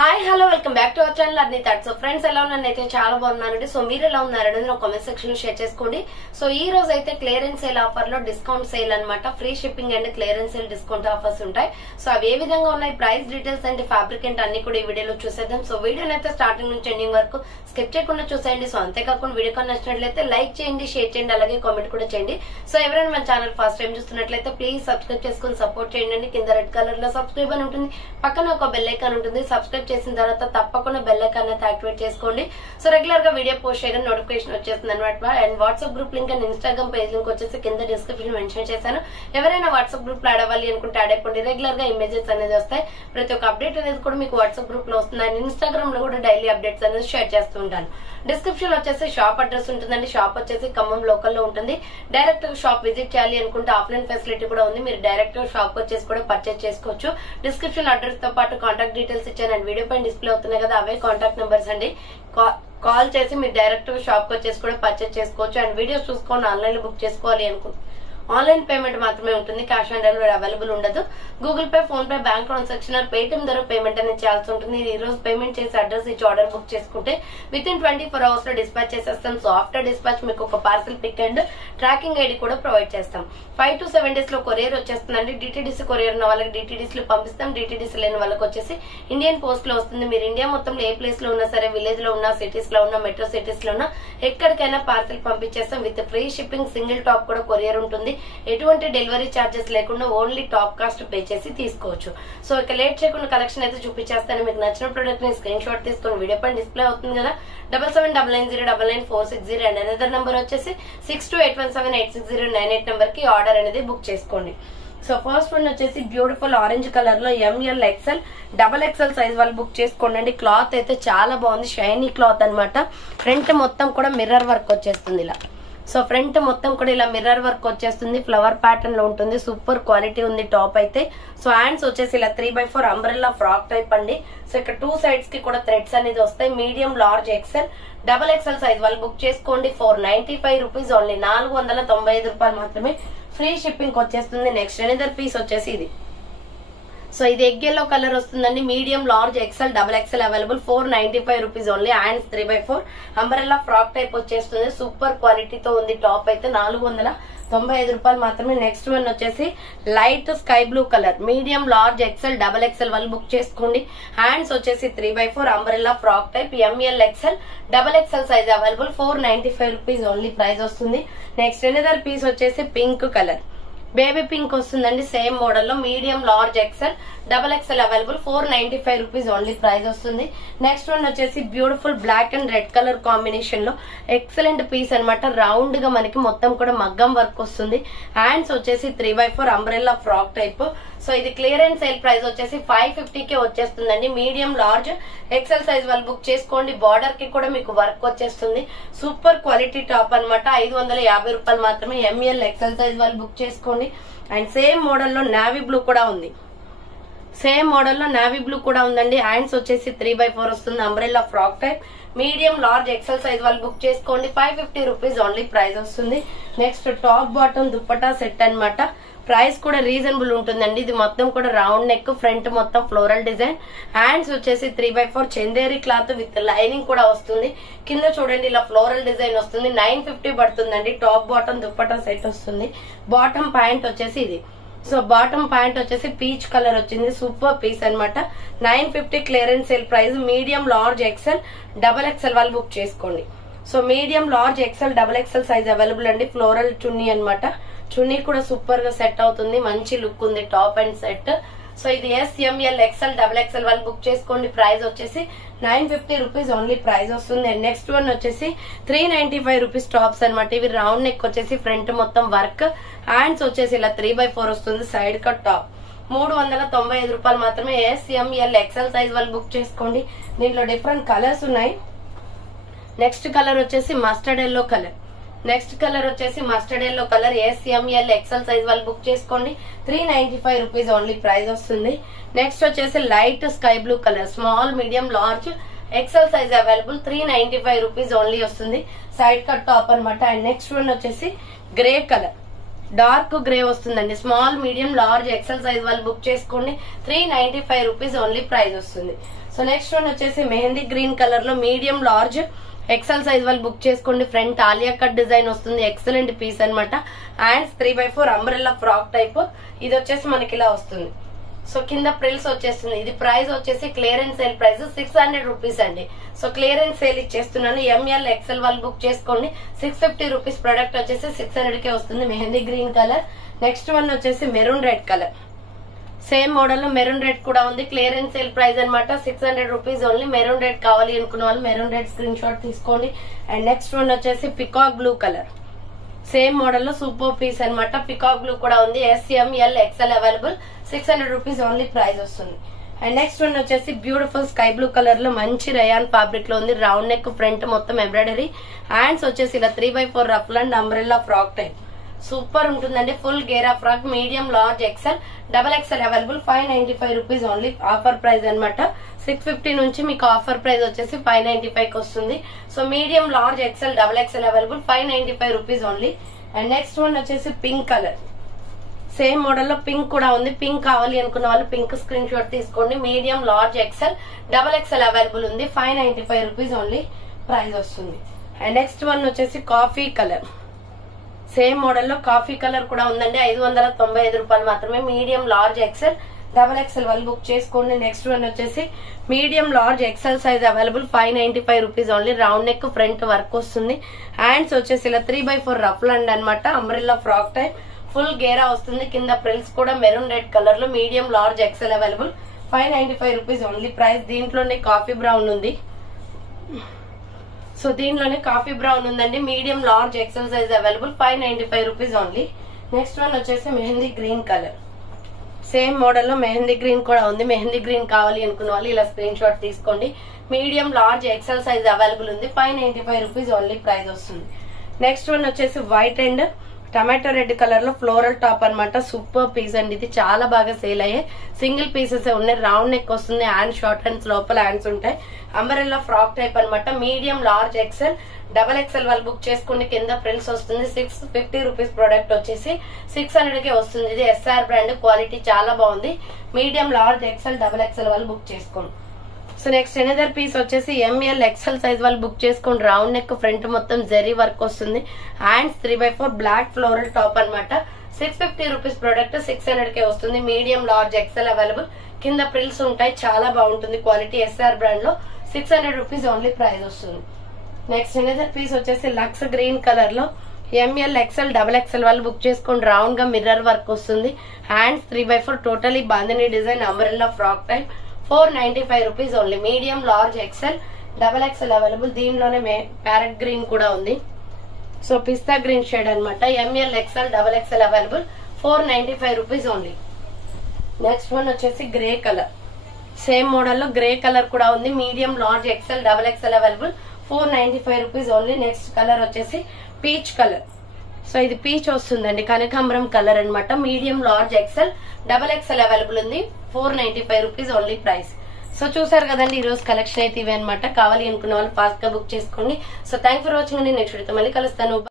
Hi hello welcome back to our channel Arni thoughts. So friends ఎలా ఉన్నారైతే చాలా బాగున్నారండి. So మీరు ఎలా ఉన్నారనేది నా కామెంట్ సెక్షన్ లో షేర్ చేసుకోండి. సో ఈ రోజు అయితే క్లియరెన్స్ సేల్ ఆఫర్ లో డిస్కౌంట్ సేల్ అన్నమాట. Free shipping and clearance sale discount offers ఉంటాయి. సో అవి ఏ విధంగా ఉన్నాయి, ప్రైస్ డీటెయిల్స్ అండ్ ఫ్యాబ్రికెంట్ అన్ని కూడా ఈ వీడియోలో చూసేద్దాం. సో వీడియోని అయితే స్టార్టింగ్ నుంచి ఎండింగ్ వరకు స్కిప్ చేయకుండా చూసేయండి. సో అంతేకాకుండా వీడియో కానీ నచ్చినట్లయితే లైక్ చేయండి, షేర్ చేయండి, అలాగే కామెంట్ కూడా చేయండి. సో ఎవరైనా మన ఛానల్ ఫస్ట్ టైం చూస్తున్నట్లయితే ప్లీజ్ సబ్స్క్రైబ్ చేసుకుని సపోర్ట్ చేయండి. కింద రెడ్ కలర్ లో సబ్స్క్రైబ్ అని ఉంటుంది, పక్కన ఒక బెల్ ఐకాన్ ఉంటుంది. సబ్స్క్రైబ్ చేసిన తర్వాత తప్పకుండా బెల్ ఐకాన్ అయితే యాక్టివేట్ చేసుకోండి. సో రెగ్యులర్ గా వీడియో పోస్ట్ చేయగానే నోటిఫికేషన్ వచ్చేస్తుంది అనమాట. And WhatsApp group link and Instagram page link వచ్చేసి కింద డిస్క్రిప్షన్ మెన్షన్ చేశాను. ఎవరైనా వాట్సాప్ గ్రూప్ లో యాడ్ అవ్వాలి అనుకుంటే యాడ్ అయిపోండి. రెగ్యులర్ గా ఇమేజెస్ అనేది వస్తాయి. ప్రతి ఒక్క అప్డేట్ అనేది కూడా మీకు వాట్సాప్ గ్రూప్ లో వస్తుంది. అండ్ ఇన్స్టాగ్రామ్ లో కూడా డైలీ అప్డేట్స్ అనేది షేర్ చేస్తూ ఉంటాను. డిస్క్రిప్షన్ లో వచ్చేసి షాప్ అడ్రస్ ఉంటుందండి. షాప్ వచ్చేసి ఖమ్మం లోకల్ లో ఉంటుంది. డైరెక్ట్ షాప్ విజిట్ చేయాలి అనుకుంటే ఆఫ్లైన్ ఫెసిలిటీ కూడా ఉంది. మీరు డైరెక్ట్ షాప్ వచ్చేసి కూడా పర్చేస్ చేసుకోవచ్చు. డిస్క్రిప్షన్ అడ్రస్ తో పాటు కాంటాక్ట్ డీటెయిల్స్ ఇచ్చాను. అండ్ వీడియో పైన డిస్ప్లే అవుతున్నాయి కదా, అవే కాంటాక్ట్ నెంబర్స్ అండి. కాల్ చేసి మీరు డైరెక్ట్ షాప్ వచ్చేసి కూడా పర్చేస్ చేసుకోవచ్చు. అండ్ వీడియోస్ చూసుకొని ఆన్లైన్ లో బుక్ చేసుకోవాలి అనుకుంటే ఆన్లైన్ పేమెంట్ మాత్రమే ఉంటుంది. క్యాష్ ఆన్ డెలివరీ అవైలబుల్ ఉండదు. Google pay, phone pay, bank transaction are Paytm ద్వారా పేమెంట్ అనేది చేయాల్సి ఉంటుంది. ఈ రోజు పేమెంట్ చేసి అడ్రస్ ఇచ్చి ఆర్డర్ బుక్ చేసుకుంటే విత్ ఇన్ 24 hours లో డిస్పాచ్ చేసేస్తాం. సో ఆఫ్టర్ డిస్పాచ్ మీకు ఒక parcel pick and tracking ID కూడా ప్రొవైడ్ చేస్తాం. 5 to 7 days లో కొరియర్ వచ్చేస్తుందండి. డిటిడిసి కొరియర్ ఉన్న వాళ్ళకి డిటిడిసి లో పంపిస్తాం. డిటిడిసి లేని వాళ్ళకి వచ్చేసి ఇండియన్ పోస్ట్ లో వస్తుంది. మీరు ఇండియా మొత్తంలో ఏ ప్లేస్ లో ఉన్నా సరే, విలేజ్ లో ఉన్నా, సిటీస్ లో ఉన్నా, మెట్రో సిటీస్ లో ఉన్నా, ఎక్కడికైనా పార్సల్ పంపించేస్తాం. With free shipping, single top కూడా కొరియర్ ఉంటుంది. ఎటువంటి డెలివరీ ఛార్జెస్ లేకుండా ఓన్లీ టాప్ కాస్ట్ పే చేసి తీసుకోవచ్చు. సో ఇక లేట్ చేయకుండా కలెక్షన్ అయితే చూపించేస్తాను. మీకు నచ్చిన ప్రొడక్ట్ ని స్క్రీన్ షాట్ తీసుకుని వీడియో పైన డిస్ప్లే అవుతుంది కదా, 7799099460 అండ్ అనదర్ నెంబర్ వచ్చేసి 6281786098 నెంబర్ కి ఆర్డర్ అనేది బుక్ చేసుకోండి. సో ఫస్ట్ వన్ వచ్చేసి బ్యూటిఫుల్ ఆరెంజ్ కలర్ లో ML XL XXL సైజ్ వాళ్ళు బుక్ చేసుకోండి. క్లాత్ అయితే చాలా బాగుంది, షైనీ క్లాత్ అన్నమాట. ఫ్రంట్ మొత్తం కూడా మిర్రర్ వర్క్ వచ్చేస్తుంది ఇలా. సో ఫ్రంట్ మొత్తం కూడా ఇలా మిర్రర్ వర్క్ వచ్చేస్తుంది. ఫ్లవర్ ప్యాటర్న్ లో ఉంటుంది. సూపర్ క్వాలిటీ ఉంది టాప్ అయితే. సో హ్యాండ్స్ వచ్చేసి ఇలా 3x4 అంబ్రెల్లా ఫ్రాక్ టైప్ అండి. సో ఇక్కడ 2 sides కి కూడా థ్రెడ్స్ అనేది వస్తాయి. Medium, large, XL, XXL size వాళ్ళు బుక్ చేసుకోండి. 495 రూపీస్ ఓన్లీ, 495 రూపాయలు మాత్రమే. ఫ్రీ షిప్పింగ్ వచ్చేస్తుంది. నెక్స్ట్ ఎనదర్ పీస్ వచ్చేసి ఇది. సో ఇది ఎగ్ ఎల్లో కలర్ వస్తుందండి. Medium, large, XL, XXL available. 495 rupees only. Hands 3x4 umbrella frock type వచ్చేస్తుంది. సూపర్ క్వాలిటీతో ఉంది టాప్ అయితే. 495 రూపాయలు మాత్రమే. నెక్స్ట్ వన్ వచ్చేసి light sky blue colour. Medium, large, XL, XXL వాళ్ళు బుక్ చేసుకోండి. హ్యాండ్స్ వచ్చేసి 3x4 umbrella frock type. ML XL XXL size available. 495 rupees only price వస్తుంది. నెక్స్ట్ ఎనదర్ పీస్ వచ్చేసి పింక్ కలర్, బేబీ పింక్ వస్తుందండి. Same model లో medium, large, XL, XXL available. 495 rupees only price వస్తుంది. Next one వచ్చేసి beautiful black and red colour combination లో excellent piece అనమాట. Round గా మనకి మొత్తం కూడా మగ్గం వర్క్ వస్తుంది. హ్యాండ్స్ వచ్చేసి 3x4 umbrella frock type. So ఇది క్లియరెన్స్ సేల్ ప్రైస్ వచ్చేసి 550 కే వచ్చేస్తుందండి. మీడియం, లార్జ్, XL సైజ్ వాళ్ళు బుక్ చేసుకోండి. బార్డర్ కి కూడా మీకు వర్క్ వచ్చేస్తుంది. సూపర్ క్వాలిటీ టాప్ అనమాట. 550 రూపాయలు మాత్రమే. ML XL సైజ్ వాళ్ళు బుక్ చేసుకోండి. అండ్ సేమ్ మోడల్ లో నావీ బ్లూ కూడా ఉంది. సేమ్ మోడల్ లో నావీ బ్లూ కూడా ఉందండి. హ్యాండ్స్ వచ్చేసి 3x4 వస్తుంది. Umbrella frock type. Medium, large, XL size వాళ్ళు బుక్ చేసుకోండి. 550 రూపీస్ ఓన్లీ ప్రైస్ వస్తుంది. Next top bottom dupatta set అన్నమాట. ప్రైస్ కూడా రీజనబుల్ ఉంటుందండి. ఇది మొత్తం కూడా రౌండ్ నెక్, ఫ్రంట్ మొత్తం ఫ్లోరల్ డిజైన్. హ్యాండ్స్ వచ్చేసి 3x4 Chanderi cloth with lining కూడా వస్తుంది. కింద చూడండి ఇలా ఫ్లోరల్ డిజైన్ వస్తుంది. 950 పడుతుందండి. టాప్ బాటమ్ దుప్పటా సెట్ వస్తుంది. బాటమ్ ప్యాంట్ వచ్చేసి ఇది. సో బాటమ్ ప్యాంట్ వచ్చేసి పీచ్ కలర్ వచ్చింది. సూపర్ పీస్ అనమాట. 950 clearance sale price. Medium, large, XL, XXL వాళ్ళు బుక్ చేసుకోండి. So medium, large, XL, XXL size available అండి. ఫ్లోరల్ చున్నీ అనమాట. చున్నీ కూడా సూపర్ గా సెట్ అవుతుంది. మంచి లుక్ ఉంది టాప్ అండ్ సెట్. సో ఇది ML XL, XXL వాళ్ళు బుక్ చేసుకోండి. ప్రైస్ వచ్చేసి 950 రూపీస్ ఓన్లీ ప్రైస్ వస్తుంది. అండ్ నెక్స్ట్ వన్ వచ్చేసి 395 రూపీస్ టాప్స్ అనమాట. ఇవి రౌండ్ నెక్ వచ్చేసి ఫ్రంట్ మొత్తం వర్క్. హ్యాండ్స్ వచ్చేసి ఇలా 3x4 వస్తుంది. Side cut top. 395 రూపాయలు మాత్రమే. ML XL సైజ్ వాళ్ళు బుక్ చేసుకోండి. దీంట్లో డిఫరెంట్ కలర్స్ ఉన్నాయి. నెక్స్ట్ కలర్ వచ్చేసి mustard yellow colour. Next colour వచ్చేసి mustard yellow colour. ML XL size వాళ్ళు బుక్ చేసుకోండి. 395 రూపీస్ ఓన్లీ ప్రైస్ వస్తుంది. నెక్స్ట్ వచ్చేసి light sky blue colour. Small, medium, large, XL size available. 395 rupees only వస్తుంది. Side cut top అనమాట. And next one వచ్చేసి grey colour. Dark grey వస్తుందండి. Small, medium, large, XL size వాళ్ళు book చేసుకోండి. 395 rupees only price వస్తుంది. So next one వచ్చేసి mehndi green colour లో medium large XL size వాళ్ళు బుక్ చేసుకోండి. ఫ్రంట్ ఆలియా కట్ డిజైన్ వస్తుంది, ఎక్సలెంట్ పీస్ అనమాట. Hands 3/4 umbrella frock type. ఇది వచ్చేసి మనకి ఇలా వస్తుంది. సో కింద ప్రిల్స్ వచ్చేస్తుంది. ఇది ప్రైస్ వచ్చేసి క్లియరెన్స్ సేల్ ప్రైస్ 600 రూపీస్ అండి. సో క్లియరెన్స్ సేల్ ఇచ్చేస్తున్నాను. ఎంఎల్ ఎక్సెల్ వాళ్ళు బుక్ చేసుకోండి. 650 రూపీస్ ప్రొడక్ట్ వచ్చేసి 600 కే వస్తుంది. Mehndi green colour. Next one వచ్చేసి maroon red colour. Same model లో మెరూన్ రెడ్ కూడా ఉంది. క్లియరెన్స్ సేల్ ప్రైస్ అనమాట 600 రూపీస్ ఓన్లీ. మెరూన్ రెడ్ కావాలి అనుకున్న వాళ్ళు మెరూన్ రెడ్ స్క్రీన్ షాట్ తీసుకోండి. అండ్ నెక్స్ట్ వన్ వచ్చేసి peacock blue colour. Same model లో సూపర్ పీస్ అనమాట. పికాక్ బ్లూ కూడా ఉంది. SML XL available. 600 rupees only price వస్తుంది. అండ్ నెక్స్ట్ వన్ వచ్చేసి బ్యూటిఫుల్ స్కై బ్లూ కలర్ లో మంచి రయాన్ ఫ్యాబ్రిక్ లో ఉంది. రౌండ్ నెక్, ఫ్రంట్ మొత్తం ఎంబ్రాయిడరీ. హ్యాండ్స్ వచ్చేసి ఇలా 3/4 ruff and umbrella frock type. Super ఉంటుందండి. ఫుల్ గేరా frock. Medium large XL XXL available. 595 rupees only. Offer price అనమాట. 650 నుంచి మీకు ఆఫర్ ప్రైస్ వచ్చేసి 595 కి వస్తుంది. So medium large XL XXL available. 595 rupees only. And next one వచ్చేసి పింక్ కలర్. సేమ్ మోడల్ లో పింక్ కూడా ఉంది. పింక్ కావాలి అనుకున్న వాళ్ళు పింక్ స్క్రీన్ షాట్ తీసుకోండి. Medium large XL XXL available ఉంది. 595 రూపీస్ ఓన్లీ ప్రైస్ వస్తుంది. అండ్ నెక్స్ట్ వన్ వచ్చేసి కాఫీ కలర్. సేమ్ మోడల్ లో కాఫీ కలర్ కూడా ఉందండి. 595 రూపాయలు మాత్రమే. మీడియం లార్జ్ ఎక్సెల్ XXL వాళ్ళు బుక్ చేసుకోండి. నెక్స్ట్ వన్ వచ్చేసి medium large XL size available. 595 rupees only. Round neck, front work వస్తుంది. హ్యాండ్స్ వచ్చేసి ఇలా 3/4 రఫ్ అండ్ అనమాట. Umbrella frock type. ఫుల్ గేరా వస్తుంది. కింద ప్రిల్స్ కూడా మెరూన్ రెడ్ కలర్ లో. Medium large XL available. 595 rupees only price. దీంట్లోనే కాఫీ బ్రౌన్ ఉంది. సో దీనిలోనే కాఫీ బ్రౌన్ ఉందండి. Medium large XL size available. 595 rupees only. Next one వచ్చేసి mehndi green colour. Same model లో మెహందీ గ్రీన్ కూడా ఉంది. మెహందీ గ్రీన్ కావాలి అనుకున్న వాళ్ళు ఇలా స్క్రీన్ షాట్ తీసుకోండి. Medium large XL size available ఉంది. 595 రూపీస్ ఓన్లీ ప్రైస్ వస్తుంది. నెక్స్ట్ వన్ వచ్చేసి white and tomato red colour లో ఫ్లోరల్ టాప్ అనమాట. సూపర్ పీస్ అండి. ఇది చాలా బాగా సేల్ అయ్యాయి. సింగిల్ పీసెస్ ఉన్నాయి. రౌండ్ నెక్ వస్తుంది. హ్యాండ్ షార్ట్ హ్యాండ్స్, లోపల హ్యాండ్స్ ఉంటాయి. అంబరెల్లా ఫ్రాక్ టైప్ అనమాట. మీడియం లార్జ్ ఎక్సెల్ XXL వాళ్ళు బుక్ చేసుకుని కింద ప్రిల్స్ వస్తుంది. 650 రూపీస్ ప్రొడక్ట్ వచ్చేసి 600 కే వస్తుంది. ఇది SR బ్రాండ్. క్వాలిటీ చాలా బాగుంది. మీడియం లార్జ్ ఎక్సెల్ XXL వాళ్ళు బుక్ చేసుకోండి. సో నెక్స్ట్ ఎనదర్ పీస్ వచ్చేసి ML XL సైజ్ వాళ్ళు బుక్ చేసుకోండి. రౌండ్ నెక్, ఫ్రంట్ మొత్తం జెరీ వర్క్ వస్తుంది. హ్యాండ్స్ 3/4 బ్లాక్ ఫ్లోరల్ టాప్ అనమాట. 650 రూపీస్ ప్రొడక్ట్ 600 కే వస్తుంది. Medium large XL available. కింద ప్రిల్స్ ఉంటాయి. చాలా బాగుంటుంది. క్వాలిటీ SR బ్రాండ్ లో 600 రూపీస్ ఓన్లీ ప్రైస్ వస్తుంది. నెక్స్ట్ ఎనదర్ పీస్ వచ్చేసి లక్స్ గ్రీన్ కలర్ లో ML XL వాళ్ళు బుక్ చేసుకోండి. రౌండ్ గా మిర్రర్ వర్క్ వస్తుంది. Hands 3/4 totally bandhani design umbrella frock type. 495 rupees only. Medium large XL XXL available. దీనిలోనే parrot green కూడా ఉంది. సో పిస్తా గ్రీన్ షేడ్ అనమాట. ML XL available. 495 rupees only. Next one వచ్చేసి grey colour. Same model లో grey colour కూడా ఉంది. Medium large XL XXL available. 495 rupees only. Next colour వచ్చేసి peach colour. So ఇది పీచ్ వస్తుందండి. కనకాంబరం కలర్ అనమాట. Medium large XL XXL available ఉంది. 495 రూపీస్ ఓన్లీ ప్రైస్. సో చూసారు కదండి ఈ రోజు కలెక్షన్ అయితే ఇవే అనమాట. కావాలి అనుకున్న వాళ్ళు ఫాస్ట్ గా బుక్ చేసుకోండి. సో థ్యాంక్ ఫర్ వాచింగ్ అండి. నెక్స్ట్ వీడియోతో మళ్ళీ కలుస్తాను.